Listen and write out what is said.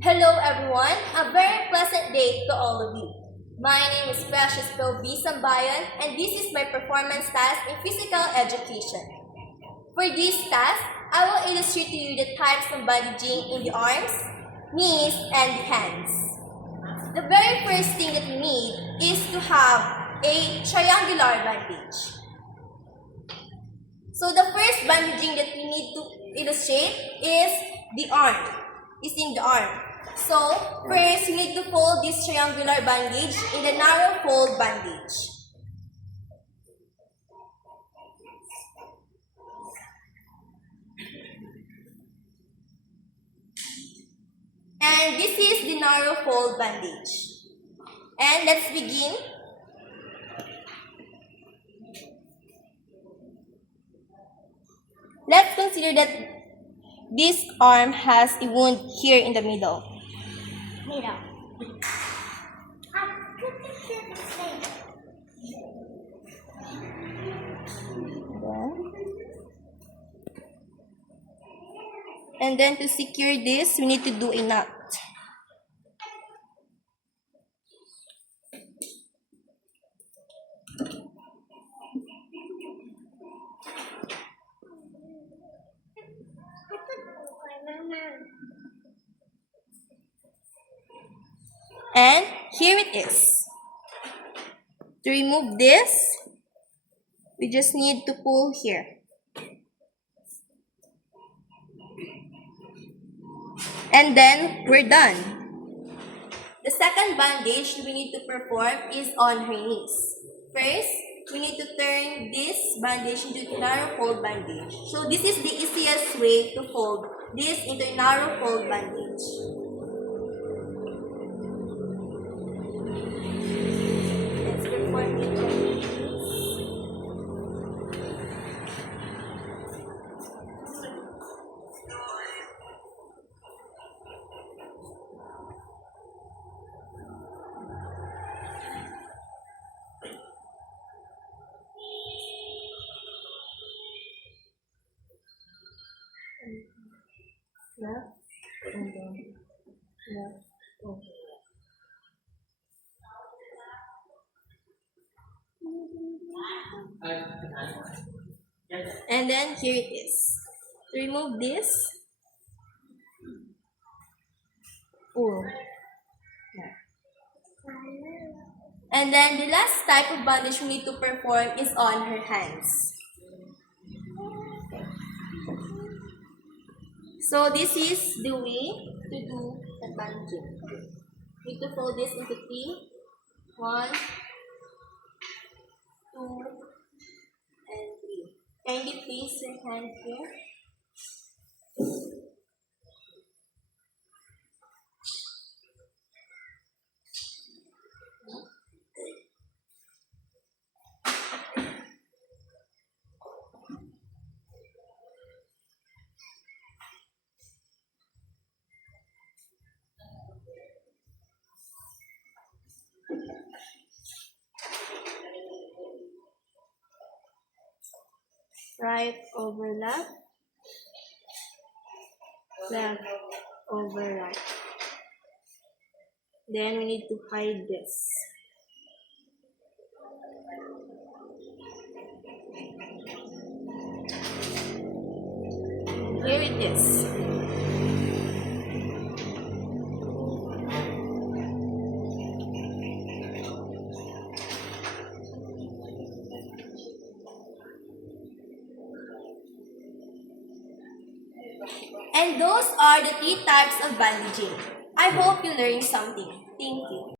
Hello everyone, a very pleasant day to all of you. My name is Precious Bill B. Sambayan and this is my performance task in physical education. For this task, I will illustrate to you the types of bandaging in the arms, knees, and the hands. The very first thing that we need is to have a triangular bandage. So the first bandaging that we need to illustrate is the arm. Is in the arm. So first, we need to fold this triangular bandage in the narrow fold bandage. And this is the narrow fold bandage. And let's begin. Let's consider that this arm has a wound here in the middle. And then to secure this, we need to do a knot. And here it is. To remove this, we just need to pull here. And then we're done. The second bandage we need to perform is on her knees. First, we need to turn this bandage into a narrow fold bandage. So this is the easiest way to fold this into a narrow fold bandage. Let's perform it on her knees. Left and then left over. And then here it is. To remove this, pull. And then the last type of bandage we need to perform is on her hands. So this is the way to do the bandaging. We need to fold this into three. 1, 2, and 3. Kindly place your hand here. Right over left, left over right. Then we need to hide this. Here it is. And those are the 3 types of bandaging. I hope you learned something. Thank you.